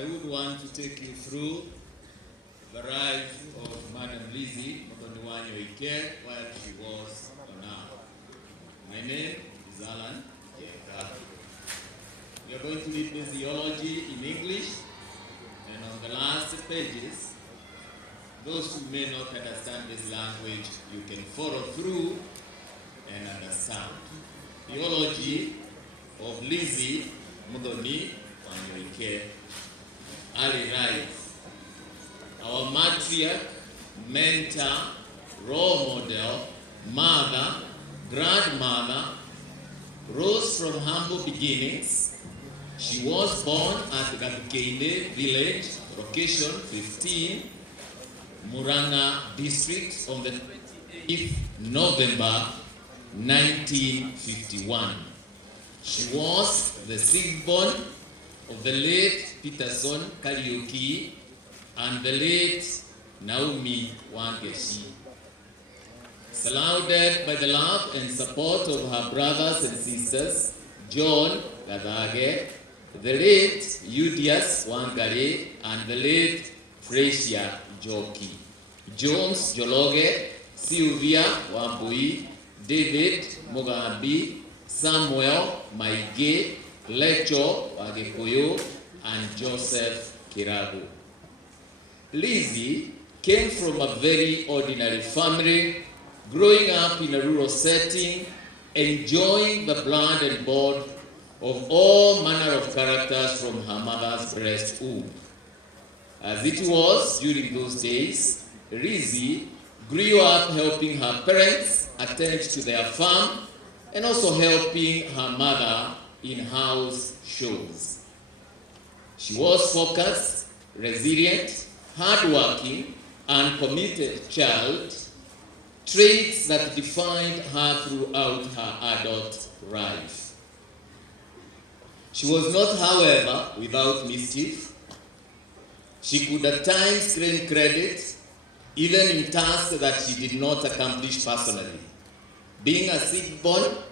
I would want to take you through the life of Madam Lizzie muthoni while she was on earth. My name is Alan Kieha. We are going to read the theology in English, and on the last pages, those who may not understand this language, you can follow through and understand. Theology of Lizzie muthoni early life. Our matriarch, mentor, role model, mother, grandmother, rose from humble beginnings. She was born at Kieha village, location 15, Muranga district, on the 28th November 1951. She was the sixth born of the late Peterson Kariuki and the late Naomi Wangeshi. Surrounded by the love and support of her brothers and sisters, John Gadage, the late Udias Wangari, and the late Fresia Joki, Jones Jologe, Sylvia Wambui, David Mugambi, Samuel Maige, Lecho Wagikoyo, and Joseph Kiragu. Lizzie came from a very ordinary family, growing up in a rural setting, enjoying the blood and bond of all manner of characters from her mother's breast womb. As it was during those days, Lizzie grew up helping her parents attend to their farm and also helping her mother in house chores. She was focused, resilient, hardworking, and committed child, traits that defined her throughout her adult life. She was not, however, without mischief. She could at times claim credit, even in tasks that she did not accomplish personally. Being a sixth-born,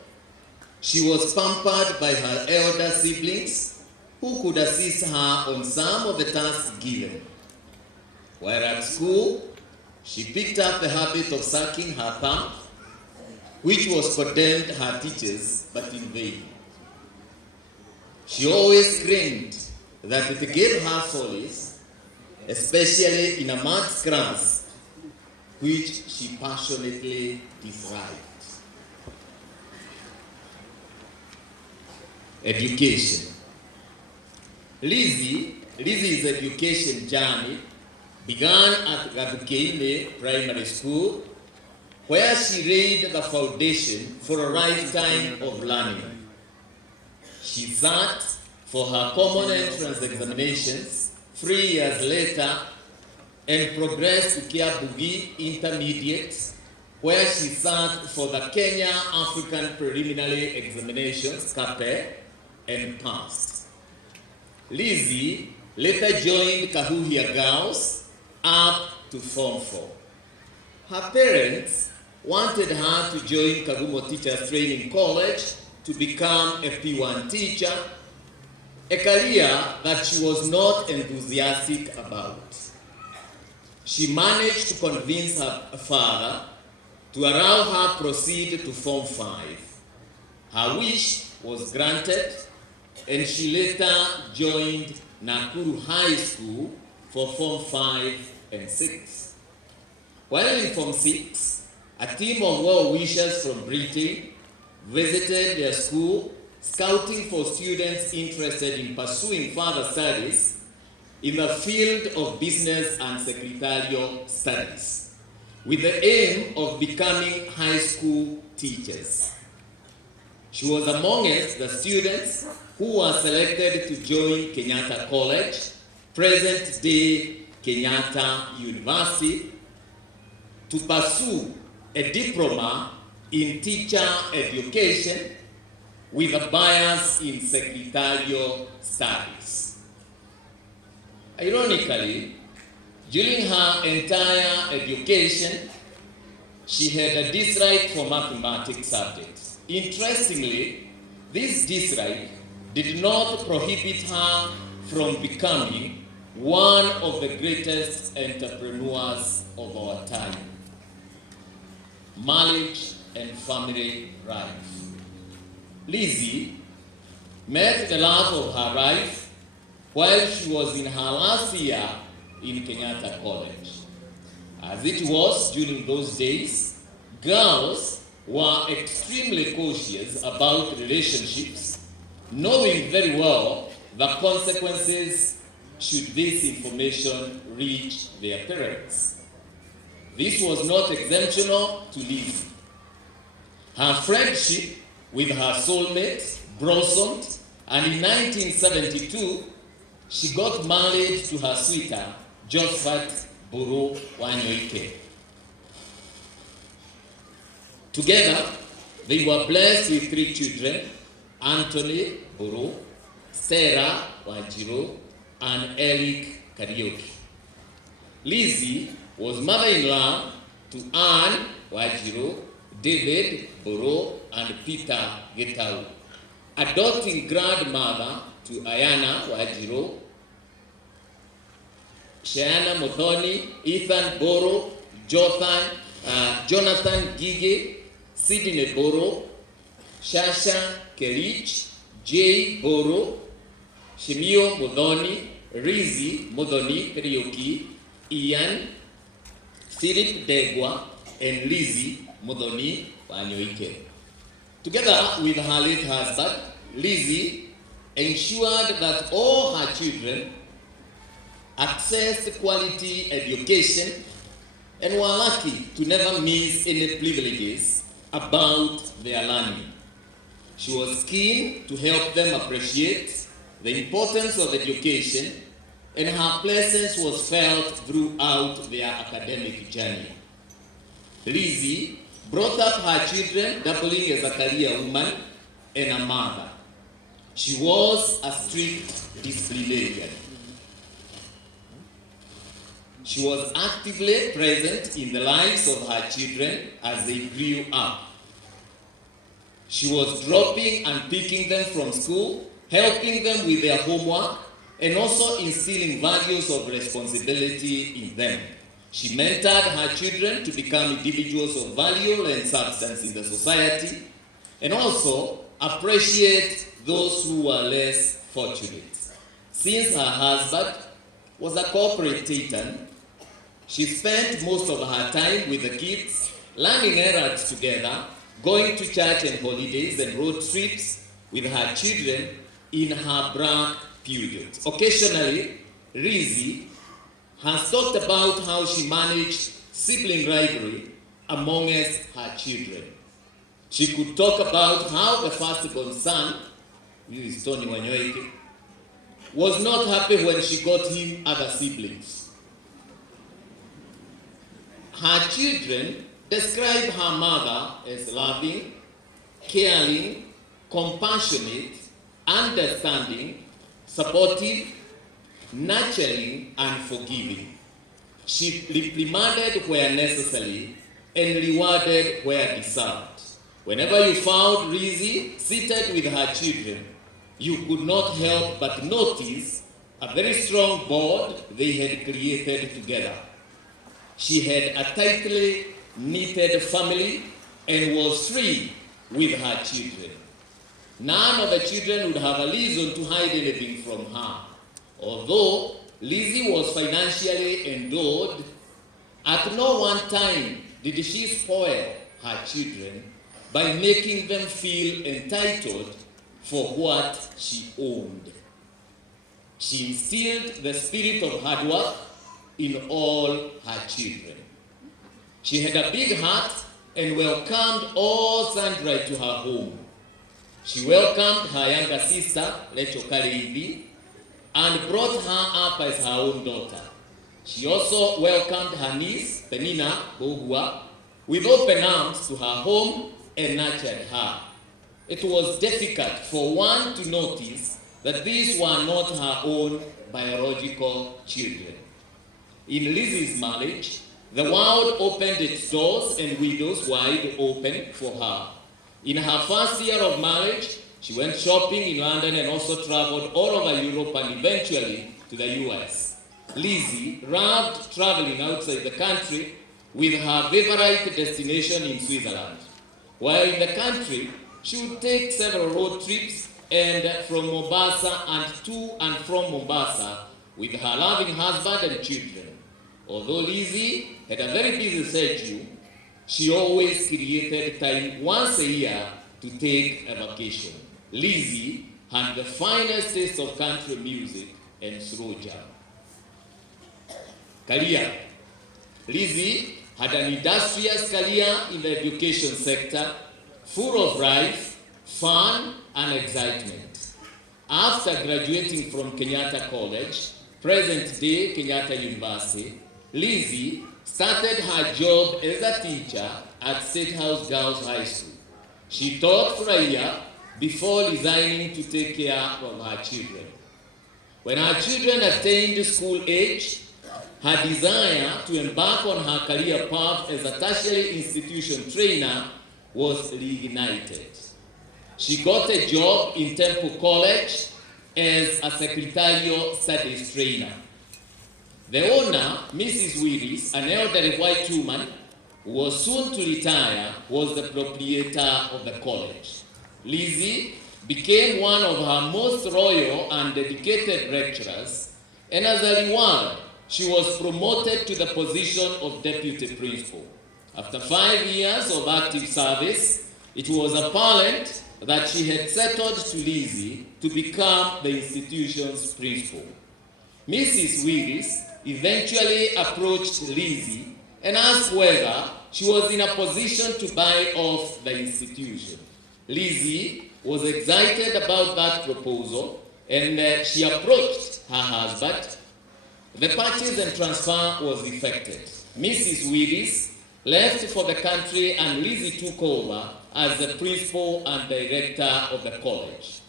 she was pampered by her elder siblings who could assist her on some of the tasks given. While at school, she picked up the habit of sucking her thumb, which was condemned her teachers, but in vain. She always claimed that it gave her solace, especially in a maths class, which she passionately disliked. Education. Lizzie's education journey began at Kieha Primary School, where she laid the foundation for a lifetime of learning. She sat for her common entrance examinations 3 years later and progressed to Kieha Intermediate, where she sat for the Kenya African Preliminary Examinations, KAPE, and passed. Lizzie later joined Kahuhia Girls up to Form 4. Her parents wanted her to join Kagumo Teachers Training College to become a P1 teacher, a career that she was not enthusiastic about. She managed to convince her father to allow her proceed to Form 5. Her wish was granted, and she later joined Nakuru High School for Form 5 and 6. While in Form 6, a team of well-wishers from Britain visited their school, scouting for students interested in pursuing further studies in the field of business and secretarial studies, with the aim of becoming high school teachers. She was amongst the students who were selected to join Kenyatta College, present-day Kenyatta University, to pursue a diploma in teacher education with a bias in secretarial studies. Ironically, during her entire education, she had a dislike for mathematics subjects. Interestingly, this dislike did not prohibit her from becoming one of the greatest entrepreneurs of our time. Marriage and family life. Lizzie met the love of her life while she was in her last year in Kenyatta College. As it was during those days, girls were extremely cautious about relationships, knowing very well the consequences should this information reach their parents. This was not exceptional to Lizzie. Her friendship with her soulmate blossomed, and in 1972, she got married to her sweetheart, Josephat Buru Wanyoike. Together, they were blessed with 3 children, Anthony Buru, Sarah Wajiro, and Eric Karaoke. Lizzie was mother-in-law to Anne Wajiro, David Buru, and Peter Getau, adopting grandmother to Ayana Wajiro, Shayana Muthoni, Ethan Boro, Jonathan Gige, Sidney Boro, Shasha Kerich, Jay Boro, Shimio Muthoni, Rizi Muthoni Karaoke, Ian, Philip Degwa, and Lizzie Muthoni Wanyoike. Together with her late husband, Lizzie ensured that all her children accessed quality education and were lucky to never miss any privileges about their learning. She was keen to help them appreciate the importance of education, and her presence was felt throughout their academic journey. Lizzie brought up her children doubling as a career woman and a mother. She was a strict disciplinarian. She was actively present in the lives of her children as they grew up. She was dropping and picking them from school, helping them with their homework, and also instilling values of responsibility in them. She mentored her children to become individuals of value and substance in the society, and also appreciate those who were less fortunate. Since her husband was a corporate titan, she spent most of her time with the kids, learning errands together, going to church and holidays and road trips with her children in her black periods. Occasionally, Lizzie has talked about how she managed sibling rivalry amongst her children. She could talk about how the firstborn son, who is Tony Wanyoike, was not happy when she got him other siblings. Her children describe her mother as loving, caring, compassionate, understanding, supportive, nurturing, and forgiving. She reprimanded where necessary and rewarded where deserved. Whenever you found Lizzie seated with her children, you could not help but notice a very strong bond they had created together. She had a tightly knitted family and was free with her children. None of the children would have a reason to hide anything from her. Although Lizzie was financially endowed, at no one time did she spoil her children by making them feel entitled for what she owned. She instilled the spirit of hard work in all her children. She had a big heart and welcomed all sundry to her home. She welcomed her younger sister, Rachel Karibi, and brought her up as her own daughter. She also welcomed her niece, Penina Bohua, with open arms to her home and nurtured her. It was difficult for one to notice that these were not her own biological children. In Lizzie's marriage, the world opened its doors and windows wide open for her. In her first year of marriage, She went shopping in London and also traveled all over Europe and eventually to the US. Lizzie loved traveling outside the country with her favorite destination in Switzerland. While in the country, she would take several road trips and from Mombasa and to and from Mombasa with her loving husband and children. Although Lizzie had a very busy schedule, she always created time once a year to take a vacation. Lizzie had the finest taste of country music and slow jam. Career. Lizzie had an industrious career in the education sector, full of life, fun, and excitement. After graduating from Kenyatta College, present-day Kenyatta University, Lizzie started her job as a teacher at State House Girls High School. She taught for a year before resigning to take care of her children. When her children attained school age, her desire to embark on her career path as a tertiary institution trainer was reignited. She got a job in Temple College as a secretarial studies trainer. The owner, Mrs. Willis, an elderly white woman who was soon to retire, was the proprietor of the college. Lizzie became one of her most loyal and dedicated lecturers, and as a reward, she was promoted to the position of deputy principal. After 5 years of active service, it was apparent that she had settled to Lizzie to become the institution's principal. Mrs. Willis eventually approached Lizzie and asked whether she was in a position to buy off the institution. Lizzie was excited about that proposal and she approached her husband. The purchase and transfer was effected. Mrs. Willis left for the country and Lizzie took over as the principal and director of the college.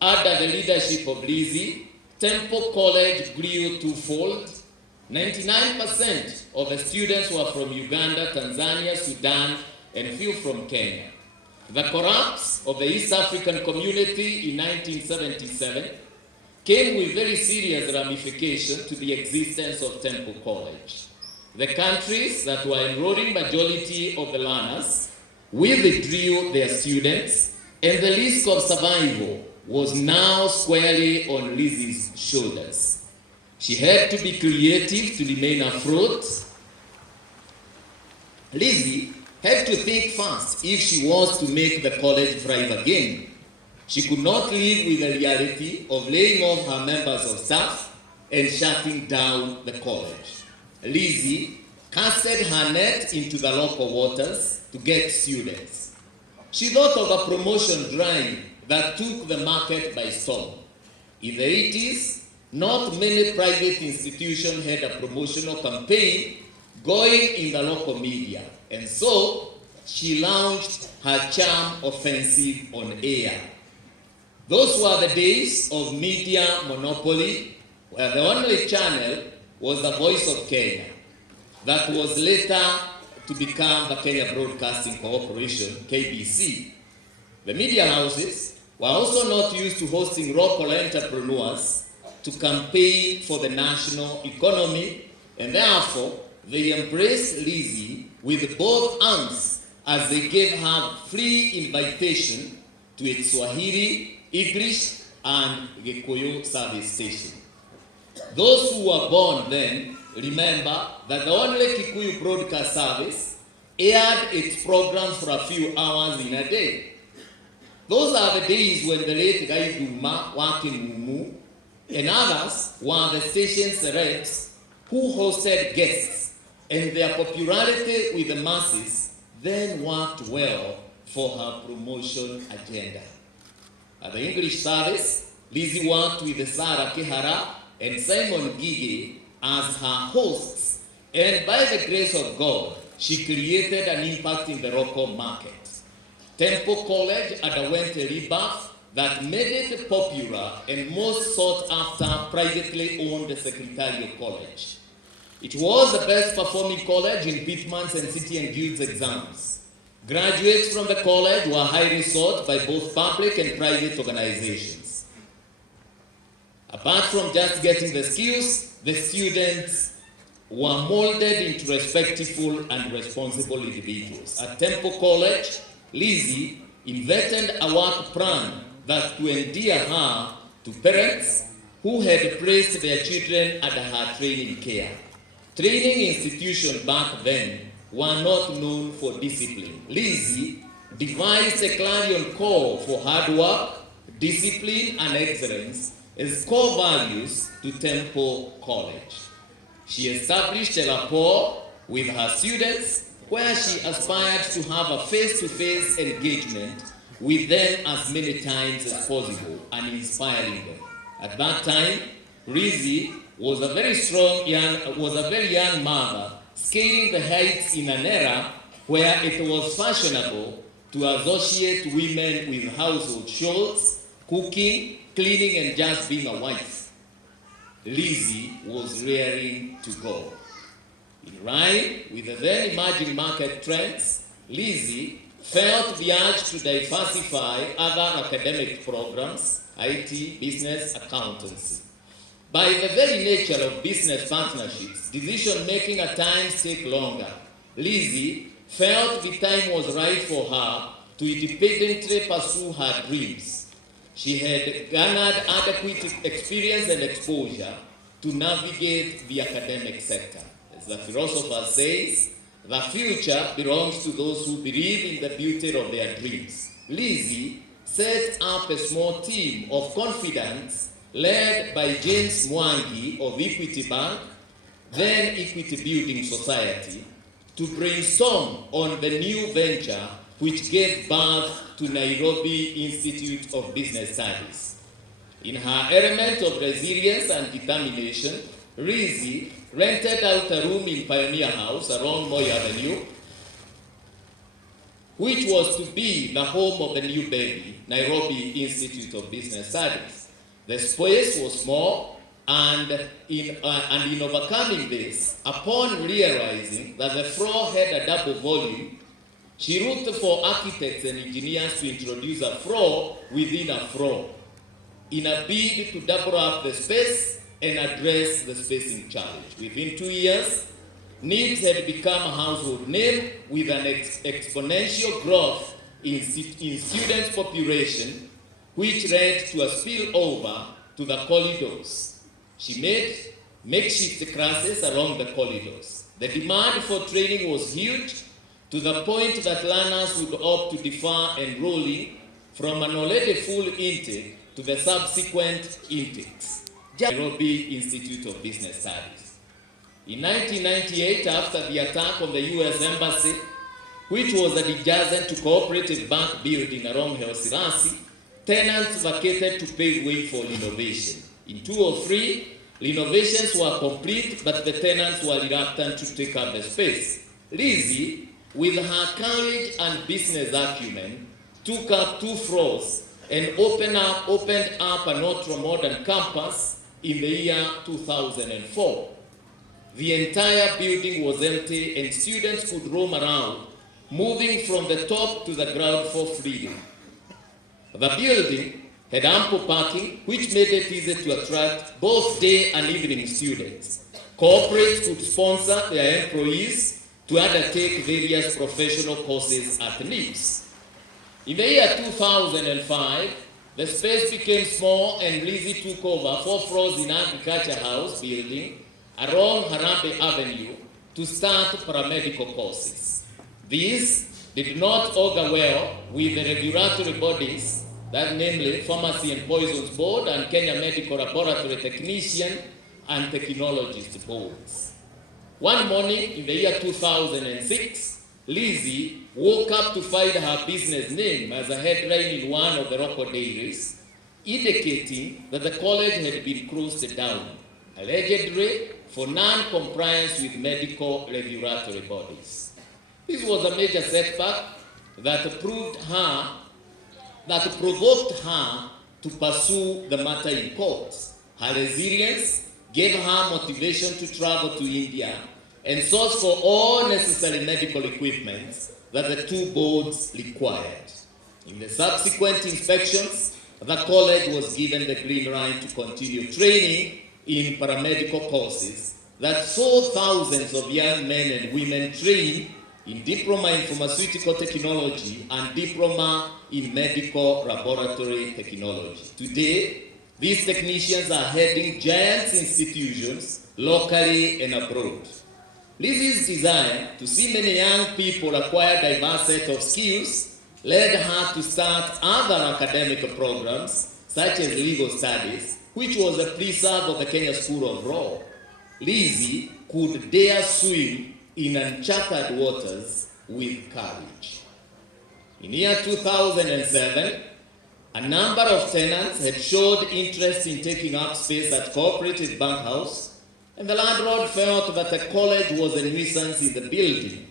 Under the leadership of Lizzie, Temple College grew twofold. 99% of the students were from Uganda, Tanzania, Sudan, and few from Kenya. The collapse of the East African community in 1977 came with very serious ramifications to the existence of Temple College. The countries that were enrolling majority of the learners withdrew their students, and the risk of survival was now squarely on Lizzie's shoulders. She had to be creative to remain afloat. Lizzie had to think fast if she was to make the college thrive again. She could not live with the reality of laying off her members of staff and shutting down the college. Lizzie casted her net into the local waters to get students. She thought of a promotion drive that took the market by storm. In the 80s, not many private institutions had a promotional campaign going in the local media, and so she launched her charm offensive on air. Those were the days of media monopoly, where the only channel was the Voice of Kenya. That was later to become the Kenya Broadcasting Corporation, KBC. The media houses were also not used to hosting local entrepreneurs to campaign for the national economy, and therefore they embraced Lizzie with both arms as they gave her free invitation to its Swahili, English, and Gikuyu service station. Those who were born then remember that the only Kikuyu broadcast service aired its programs for a few hours in a day. Those are the days when the late Gai Duma, Wakin Mumu, and others were the station's reps who hosted guests, and their popularity with the masses then worked well for her promotion agenda. At the English service, Lizzie worked with Sarah Kieha and Simon Gigi as her hosts, and by the grace of God, she created an impact in the local market. Temple College underwent a rebirth that made it popular and most sought after privately owned secretarial college. It was the best performing college in Pitman's and City and Guilds exams. Graduates from the college were highly sought by both public and private organizations. Apart from just getting the skills, the students were molded into respectful and responsible individuals. At Temple College, Lizzie invented a work plan that to endear her to parents who had placed their children under her training care. Training institutions back then were not known for discipline. Lizzie devised a clarion call for hard work, discipline, and excellence as core values to Temple College. She established a rapport with her students where she aspired to have a face-to-face engagement with them as many times as possible and inspiring them. At that time, Lizzie was a very young mother, scaling the heights in an era where it was fashionable to associate women with household chores, cooking, cleaning, and just being a wife. Lizzie was raring to go. In line with the then emerging market trends, Lizzie felt the urge to diversify other academic programs, IT, business, accountancy. By the very nature of business partnerships, decision-making at times take longer. Lizzie felt the time was right for her to independently pursue her dreams. She had garnered adequate experience and exposure to navigate the academic sector. As the philosopher says, the future belongs to those who believe in the beauty of their dreams. Lizzie set up a small team of confidants led by James Mwangi of Equity Bank, then Equity Building Society, to brainstorm on the new venture which gave birth to Nairobi Institute of Business Studies. In her element of resilience and determination, Lizzie rented out a room in Pioneer House along Moi Avenue, which was to be the home of the new baby, Nairobi Institute of Business Studies. The space was small, and in overcoming this, upon realizing that the floor had a double volume, she looked for architects and engineers to introduce a floor within a floor in a bid to double up the space and address the spacing challenge. Within 2 years, NIBS had become a household name with an exponential growth in student population, which led to a spillover to the corridors. She made makeshift classes along the corridors. The demand for training was huge, to the point that learners would opt to defer enrolling from an already full intake to the subsequent intakes. Nairobi Institute of Business Studies. In 1998, after the attack on the US Embassy, which was adjacent to Cooperative Bank building along Helsinki, tenants vacated to pave way for renovation. In 2003, renovations were complete, but the tenants were reluctant to take up the space. Lizzie, with her courage and business acumen, took up 2 floors and opened up an ultra-modern campus in the year 2004. The entire building was empty and students could roam around, moving from the top to the ground floor freely. The building had ample parking, which made it easy to attract both day and evening students. Corporates could sponsor their employees to undertake various professional courses at NIBS. In the year 2005, the space became small and Lizzie took over 4 floors in Agriculture House building along Harambe Avenue to start paramedical courses. These did not augur well with the regulatory bodies, that namely Pharmacy and Poisons Board and Kenya Medical Laboratory Technician and Technologist Boards. One morning in the year 2006, Lizzie woke up to find her business name as a headline in one of the local dailies, indicating that the college had been closed down, allegedly for non-compliance with medical regulatory bodies. This was a major setback that provoked her to pursue the matter in court. Her resilience gave her motivation to travel to India and source for all necessary medical equipment that the two boards required. In the subsequent inspections, the college was given the green light to continue training in paramedical courses that saw thousands of young men and women trained in diploma in pharmaceutical technology and diploma in medical laboratory technology. Today, these technicians are heading giant institutions locally and abroad. Lizzie's desire to see many young people acquire a diverse set of skills led her to start other academic programs such as legal studies, which was a preserve of the Kenya School of Law. Lizzie could dare swim in uncharted waters with courage. In year 2007, a number of tenants had showed interest in taking up space at Cooperative Bank House, and the landlord felt that the college was a nuisance in the building.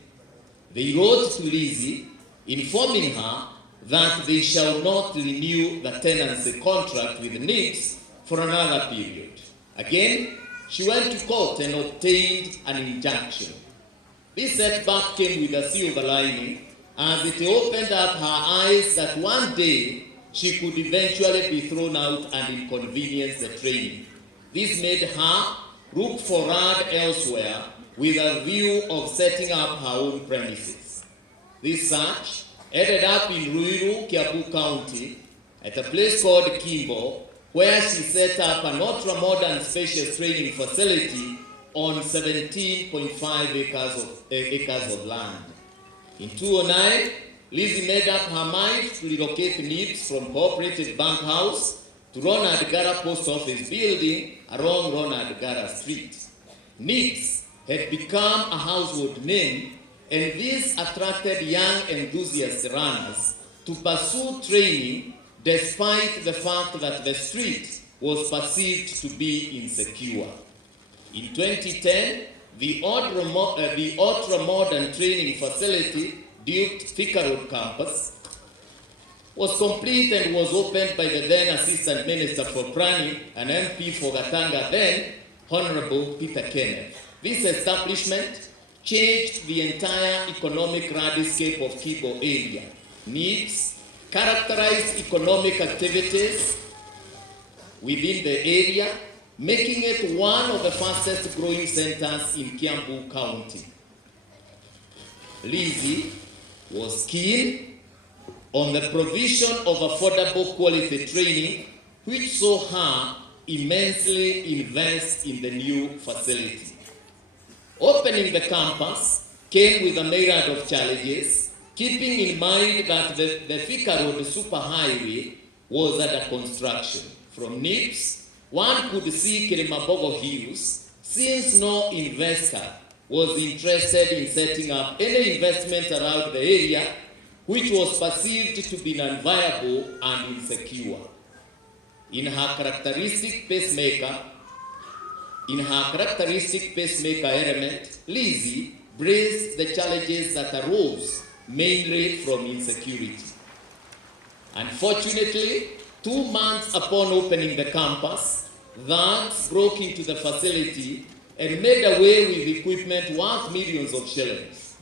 They wrote to Lizzie, informing her that they shall not renew the tenancy contract with NIPS for another period. Again, she went to court and obtained an injunction. This setback came with a silver lining, as it opened up her eyes that one day she could eventually be thrown out and inconvenience the training. This made her look for land elsewhere with a view of setting up her own premises. This search ended up in Ruiru, Kiambu County, at a place called Kimbo, where she set up an ultra-modern spacious training facility on 17.5 acres of land. In 2009, Lizzie made up her mind to relocate NIPS from Cooperative Bank House to Ronald Gara Post Office building along Ronald Gara Street. NIPS had become a household name, and this attracted young enthusiast runners to pursue training despite the fact that the street was perceived to be insecure. In 2010, the ultra-modern training facility, Duke Thika Road campus, was complete and was opened by the then Assistant Minister for Planning and MP for Gatanga then, Honorable Peter Kenneth. This establishment changed the entire economic landscape of Kibo area. NIPS characterized economic activities within the area, making it one of the fastest growing centers in Kiambu County. Lizzie was keen on the provision of affordable quality training, which saw her immensely invest in the new facility. Opening the campus came with a myriad of challenges, keeping in mind that the Thika Road superhighway was under construction. From NIPS, one could see Kilimabogo Hills, since no investor was interested in setting up any investment around the area, which was perceived to be non-viable and insecure. In her characteristic pacemaker element, Lizzie braced the challenges that arose mainly from insecurity. Unfortunately, 2 months upon opening the campus, thugs broke into the facility and made away with equipment worth millions of shillings.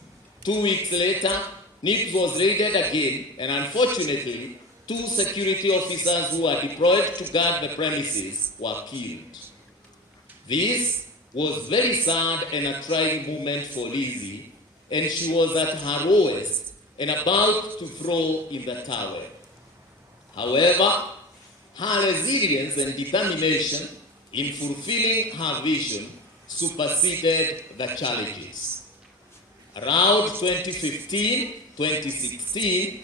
2 weeks later, NIPS was raided again, and unfortunately, 2 security officers who were deployed to guard the premises were killed. This was very sad and a trying moment for Lizzie, and she was at her lowest and about to throw in the towel. However, her resilience and determination in fulfilling her vision superseded the challenges. Around 2015-2016,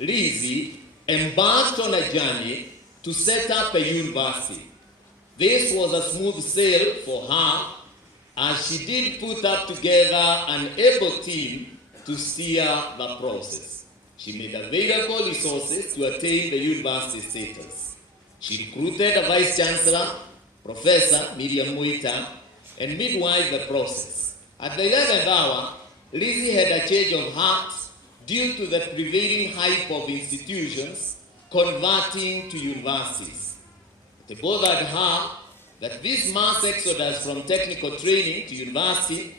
Lizzie embarked on a journey to set up a university. This was a smooth sail for her, as she did put up together an able team to steer the process. She made available resources to attain the university status. She recruited a vice chancellor, Professor Miriam Muita, and midwifed the process. At the 11th hour, Lizzie had a change of heart due to the prevailing hype of institutions converting to universities. It bothered her that this mass exodus from technical training to university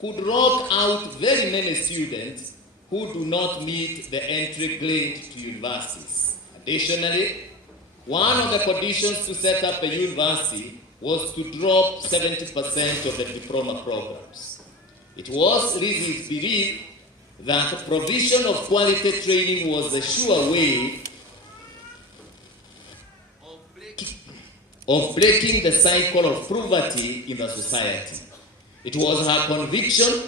could rock out very many students who do not meet the entry grade to universities. Additionally, one of the conditions to set up a university was to drop 70% of the diploma programs. It was Lizzie's belief that provision of quality training was a sure way of breaking the cycle of poverty in the society. It was her conviction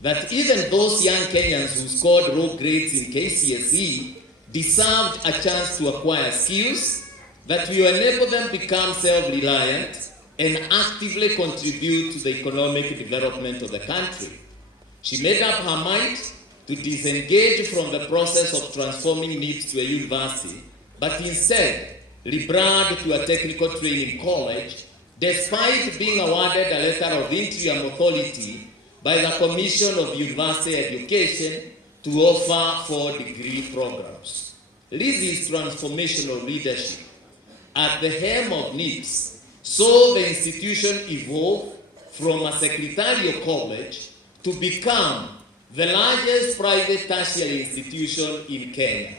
that even those young Kenyans who scored low grades in KCSE deserved a chance to acquire skills that will enable them become self-reliant and actively contribute to the economic development of the country. She made up her mind to disengage from the process of transforming NIPS to a university, but instead rebrand to a technical training college, despite being awarded a letter of interim authority by the Commission of University Education to offer 4 degree programs. Lizzie's transformational leadership at the helm of NIPS saw the institution evolve from a secretarial college to become the largest private tertiary institution in Kenya,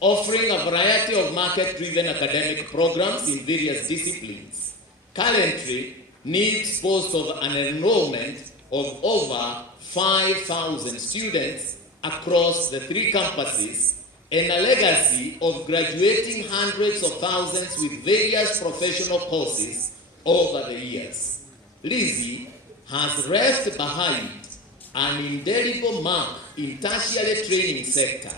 offering a variety of market-driven academic programs in various disciplines. Currently, NIPS boasts of an enrollment of over 5,000 students across the 3 campuses and a legacy of graduating hundreds of thousands with various professional courses over the years. Lizzie has left behind an indelible mark in tertiary training sector.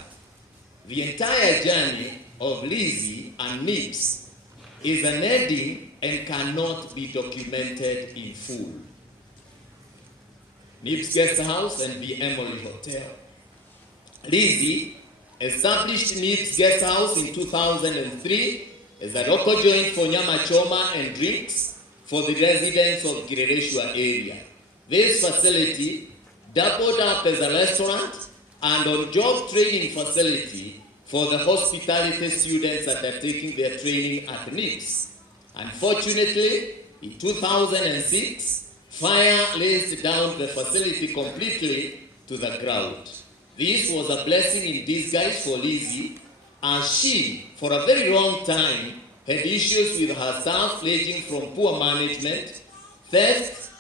The entire journey of Lizzie and NIPS is an ending and cannot be documented in full. NIPS Guest House and the Emily Hotel. Lizzie established NIPS Guest House in 2003 as a local joint for nyama choma and drinks for the residents of Girereshwa area. This facility doubled up as a restaurant and on-job training facility for the hospitality students that are taking their training at NIPS. Unfortunately, in 2006, fire razed down the facility completely to the ground. This was a blessing in disguise for Lizzie, as she, for a very long time, had issues with her staff ranging from poor management, theft,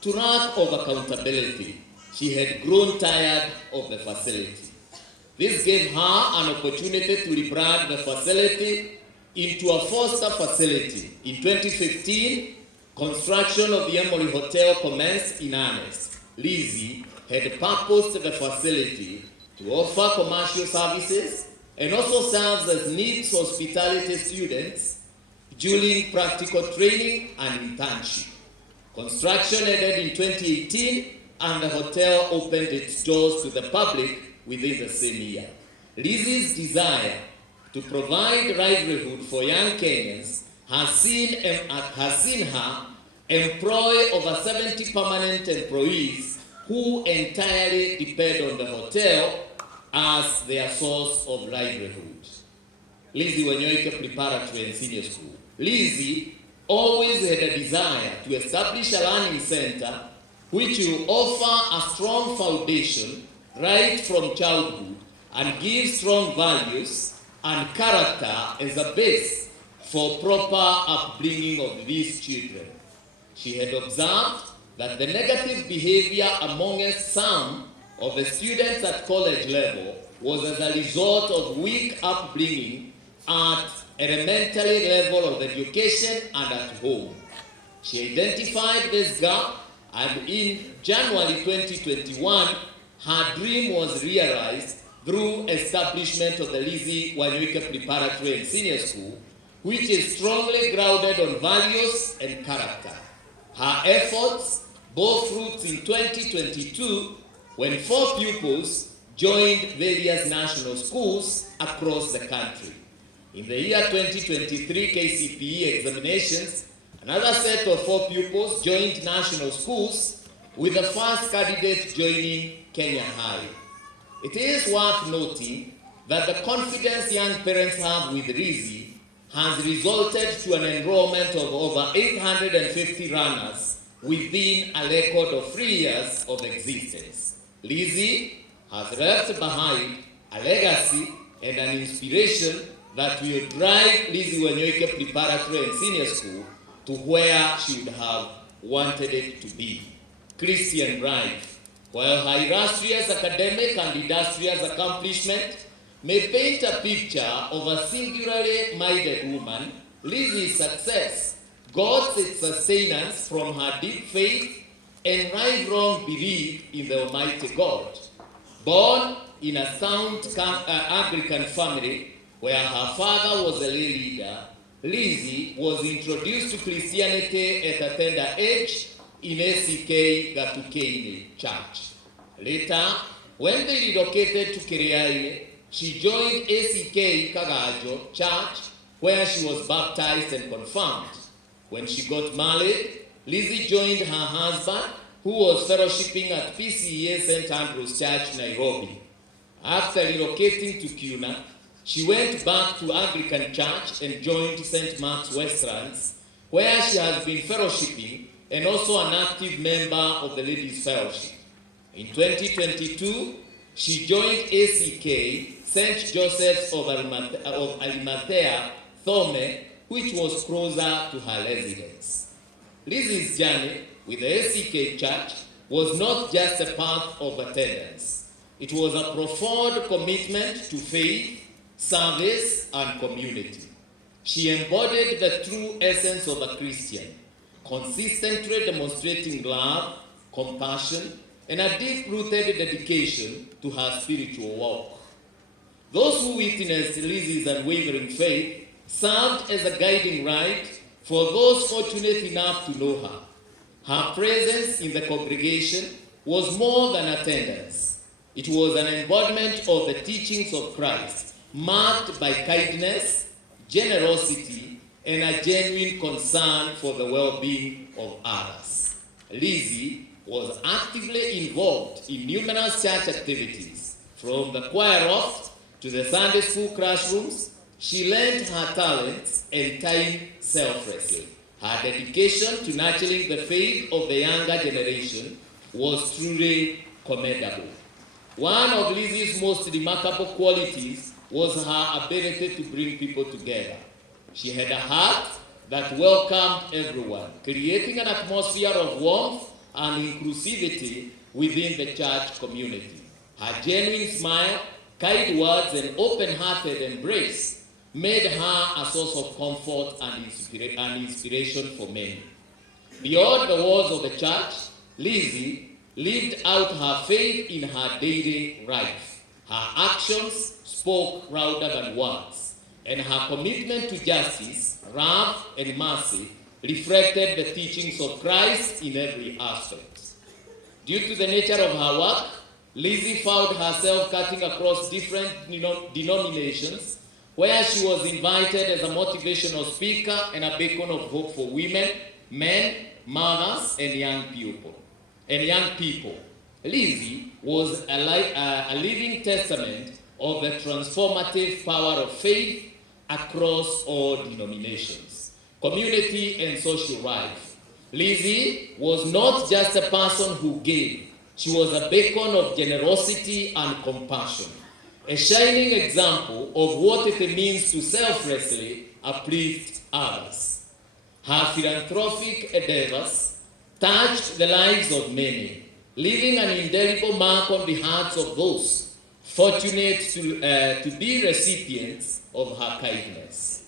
to lack of accountability. She had grown tired of the facility. This gave her an opportunity to rebrand the facility into a foster facility. In 2015, construction of the Emily Hotel commenced in earnest. Lizzie had purposed the facility to offer commercial services and also serves as NIPS hospitality students during practical training and internship. Construction ended in 2018 and the hotel opened its doors to the public within the same year. Lizzie's desire to provide livelihood for young Kenyans has seen her employ over 70 permanent employees who entirely depend on the hotel as their source of livelihood. Lizzie Wanyoike Preparatory and Senior School. Lizzie always had a desire to establish a learning center which will offer a strong foundation right from childhood and give strong values and character as a base for proper upbringing of these children. She had observed that the negative behavior amongst some of the students at college level was as a result of weak upbringing at elementary level of education and at home. She identified this gap, and in January 2021, her dream was realized through establishment of the Lizzie Wanyoike Preparatory and Senior School, which is strongly grounded on values and character. Her efforts bore fruits in 2022 when 4 pupils joined various national schools across the country. In the year 2023 KCPE examinations, another set of 4 pupils joined national schools, with the first candidate joining Kenya High. It is worth noting that the confidence young parents have with Lizzie has resulted to an enrollment of over 850 runners within a record of 3 years of existence. Lizzie has left behind a legacy and an inspiration that will drive Lizzie Wanyoike Preparatory and Senior School to where she would have wanted it to be. Christian life. While her illustrious academic and industrious accomplishment may paint a picture of a singularly minded woman, Lizzie's success got its sustenance from her deep faith and lifelong belief in the Almighty God. Born in a sound Anglican family where her father was a lay leader, Lizzie was introduced to Christianity at a tender age in ACK Gatukeine Church. Later, when they relocated to Kieha, she joined ACK Kagajo Church, where she was baptized and confirmed. When she got married, Lizzie joined her husband, who was fellowshipping at PCEA St. Andrew's Church, Nairobi. After relocating to Kieha, she went back to Anglican Church and joined St. Mark's Westlands, where she has been fellowshipping and also an active member of the Ladies' Fellowship. In 2022, she joined ACK St. Joseph's of Arimathea, Thome, which was closer to her residence. Lizzie's journey with the ACK Church was not just a path of attendance. It was a profound commitment to faith, service, and community. She embodied the true essence of a Christian, consistently demonstrating love, compassion, and a deep-rooted dedication to her spiritual walk. Those who witnessed Lizzie's unwavering faith served as a guiding light for those fortunate enough to know her. Her presence in the congregation was more than attendance. It was an embodiment of the teachings of Christ, marked by kindness, generosity, and a genuine concern for the well-being of others. Lizzie was actively involved in numerous church activities, from the choir loft to the Sunday school classrooms. She lent her talents and time selflessly. Her dedication to nurturing the faith of the younger generation was truly commendable. One of Lizzie's most remarkable qualities was her ability to bring people together. She had a heart that welcomed everyone, creating an atmosphere of warmth and inclusivity within the church community. Her genuine smile, kind words, and open-hearted embrace made her a source of comfort and inspiration for many. Beyond the walls of the church, Lizzie lived out her faith in her daily life. Her actions spoke louder than words, and her commitment to justice, love, and mercy reflected the teachings of Christ in every aspect. Due to the nature of her work, Lizzie found herself cutting across different denominations, where she was invited as a motivational speaker and a beacon of hope for women, men, mothers, and young people. Lizzie was a living testament of the transformative power of faith across all denominations, community, and social life. Lizzie was not just a person who gave. She was a beacon of generosity and compassion, a shining example of what it means to selflessly uplift others. Her philanthropic endeavors touched the lives of many, leaving an indelible mark on the hearts of those fortunate to be recipients of her kindness.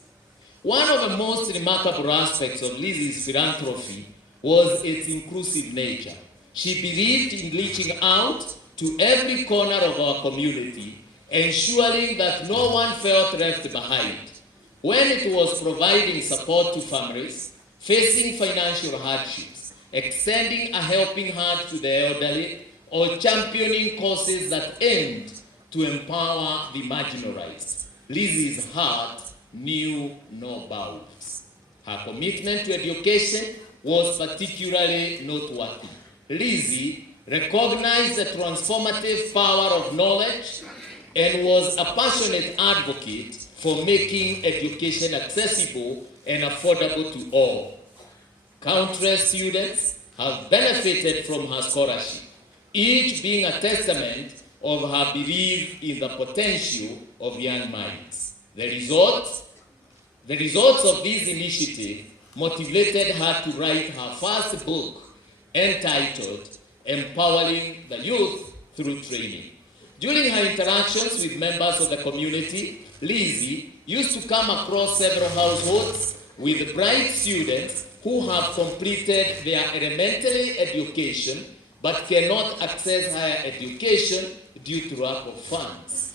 One of the most remarkable aspects of Lizzie's philanthropy was its inclusive nature. She believed in reaching out to every corner of our community, ensuring that no one felt left behind. When it was providing support to families facing financial hardships, extending a helping hand to the elderly, or championing causes that aimed to empower the marginalized, Lizzie's heart knew no bounds. Her commitment to education was particularly noteworthy. Lizzie recognized the transformative power of knowledge and was a passionate advocate for making education accessible and affordable to all. Countless students have benefited from her scholarship, each being a testament of her belief in the potential of young minds. The results of this initiative motivated her to write her first book entitled Empowering the Youth Through Training. During her interactions with members of the community, Lizzie used to come across several households with bright students who have completed their elementary education but cannot access higher education due to lack of funds.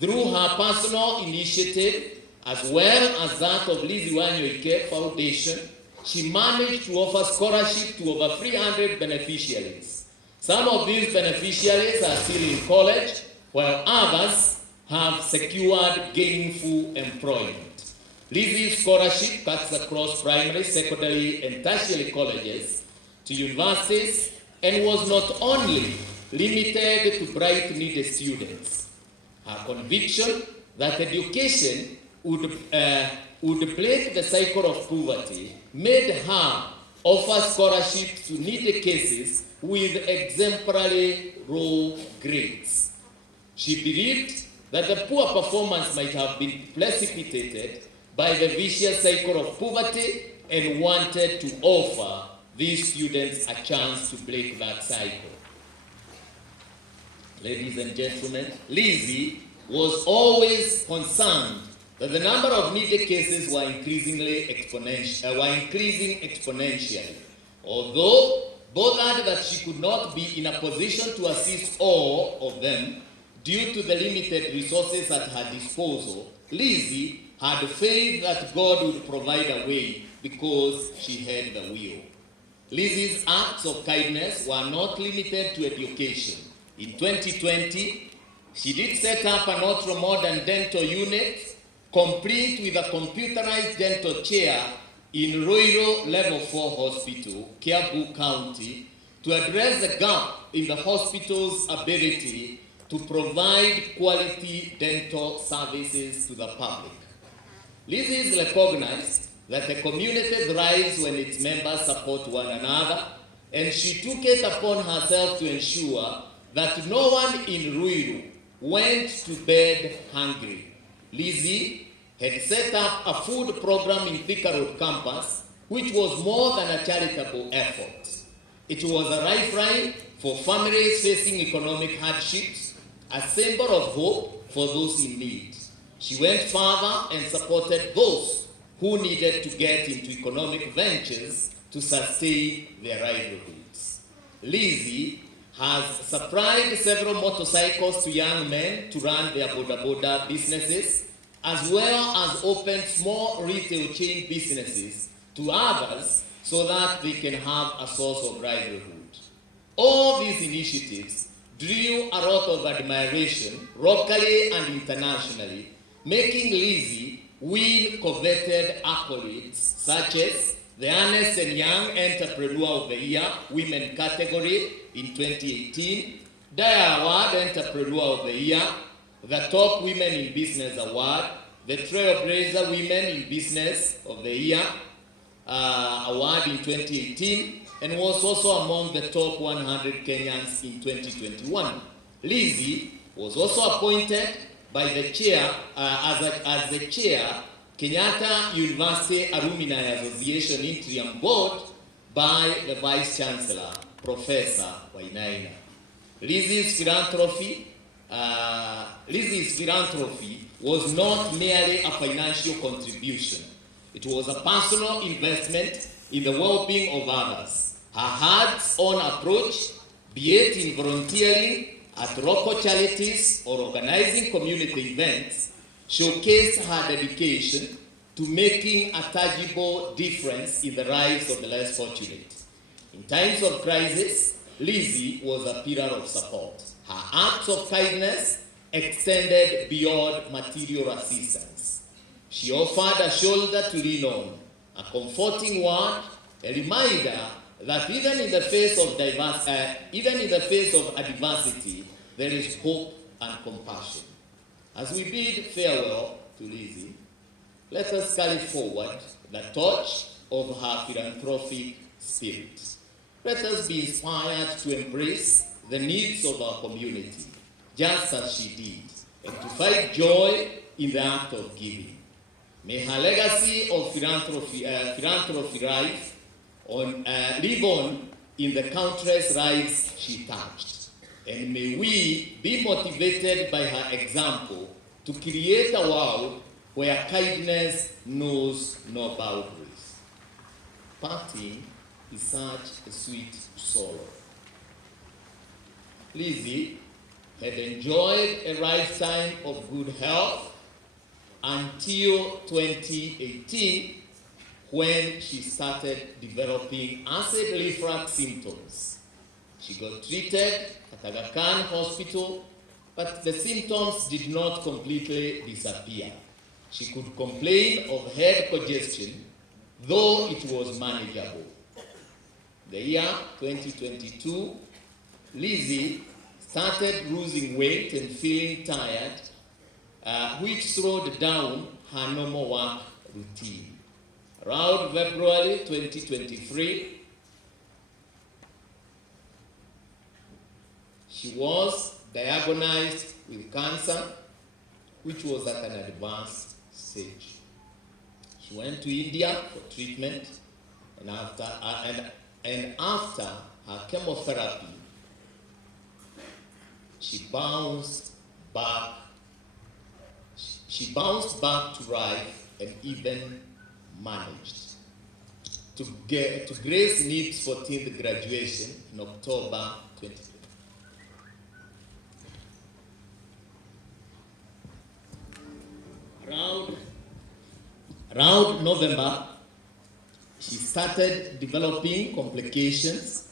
Through her personal initiative, as well as that of Lizzie Wanyoike Foundation, she managed to offer scholarship to over 300 beneficiaries. Some of these beneficiaries are still in college, while others have secured gainful employment. Lizzie's scholarship cuts across primary, secondary, and tertiary colleges to universities and was not only limited to bright, needy students. Her conviction that education would break the cycle of poverty made her offer scholarships to needy cases with exemplary low grades. She believed that the poor performance might have been precipitated by the vicious cycle of poverty and wanted to offer these students a chance to break that cycle. Ladies and gentlemen, Lizzie was always concerned that the number of needy cases were increasing exponentially. Although bothered that she could not be in a position to assist all of them due to the limited resources at her disposal, Lizzie had faith that God would provide a way because she had the will. Lizzie's acts of kindness were not limited to education. In 2020, she did set up an ultra-modern dental unit complete with a computerized dental chair in Roiro Level 4 Hospital, Kieha County, to address the gap in the hospital's ability to provide quality dental services to the public. Lizzie is recognized that the community thrives when its members support one another, and she took it upon herself to ensure that no one in Ruiru went to bed hungry. Lizzie had set up a food program in Thika Road campus, which was more than a charitable effort. It was a lifeline for families facing economic hardships, a symbol of hope for those in need. She went further and supported those who needed to get into economic ventures to sustain their livelihoods. Lizzie has supplied several motorcycles to young men to run their boda businesses, as well as opened small retail chain businesses to others so that they can have a source of livelihood. All these initiatives drew a lot of admiration locally and internationally, making Lizzie win coveted accolades such as the Honest and Young Entrepreneur of the Year Women category in 2018, Dia Award Entrepreneur of the Year, the Top Women in Business Award, the Trailblazer Women in Business of the Year Award in 2018, and was also among the top 100 Kenyans in 2021. Lizzie was also appointed by the chair as the chair Kenyatta University Alumni Association Interim Board by the Vice Chancellor, Professor Wainaina. Lizzie's philanthropy was not merely a financial contribution. It was a personal investment in the well-being of others. Her hands-on approach, be it in volunteering at local charities or organizing community events, showcased her dedication to making a tangible difference in the lives of the less fortunate. In times of crisis, Lizzie was a pillar of support. Her acts of kindness extended beyond material assistance. She offered a shoulder to lean on, a comforting word, a reminder that even in the face of adversity, there is hope and compassion. As we bid farewell to Lizzie, let us carry forward the torch of her philanthropic spirit. let us be inspired to embrace the needs of our community, just as she did, and to find joy in the act of giving. May her legacy of philanthropy live on in the countless lives she touched. And may we be motivated by her example to create a world where kindness knows no boundaries. Parting is such a sweet sorrow. Lizzie had enjoyed a lifetime of good health until 2018, when she started developing acid reflux symptoms. She got treated at Aga Khan Hospital, but the symptoms did not completely disappear. She could complain of head congestion, though it was manageable. The year 2022, Lizzie started losing weight and feeling tired, which slowed down her normal work routine. Around February 2023, she was diagnosed with cancer, which was at an advanced stage. She went to India for treatment, and after her chemotherapy, she bounced back to life and even managed to grace NIP's 14th graduation in October 2020. Around November, she started developing complications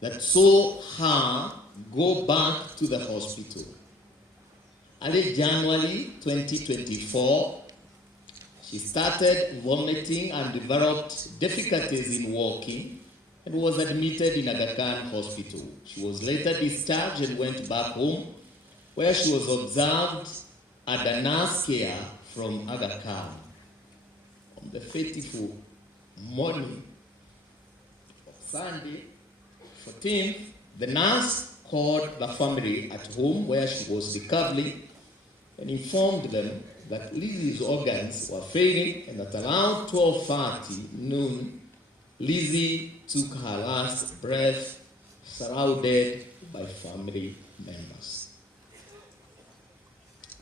that saw her go back to the hospital. Early January 2024, she started vomiting and developed difficulties in walking and was admitted in Aga Khan Hospital. She was later discharged and went back home, where she was observed at a nurse care from Aga Khan. On the fateful morning of Sunday 14th, the nurse called the family at home where she was recovering and informed them that Lizzie's organs were failing, and at around 12:30 noon, Lizzie took her last breath, surrounded by family members.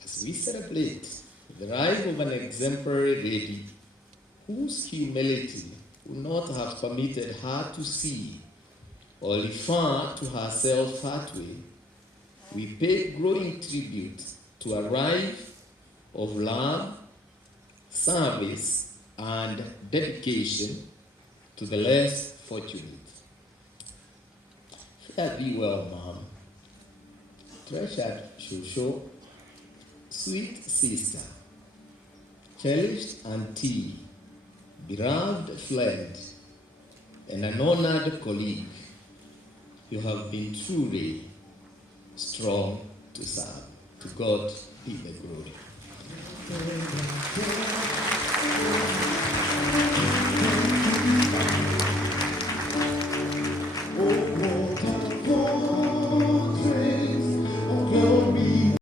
As we celebrate the life of an exemplary lady whose humility would not have permitted her to see or refer to herself that way, we pay growing tribute to a life of love, service, and dedication to the less fortunate. Fare thee well, Mom. Treasured Shosho, sweet sister, cherished auntie, beloved friend, and an honored colleague, you have been truly strong to serve. To God be the glory.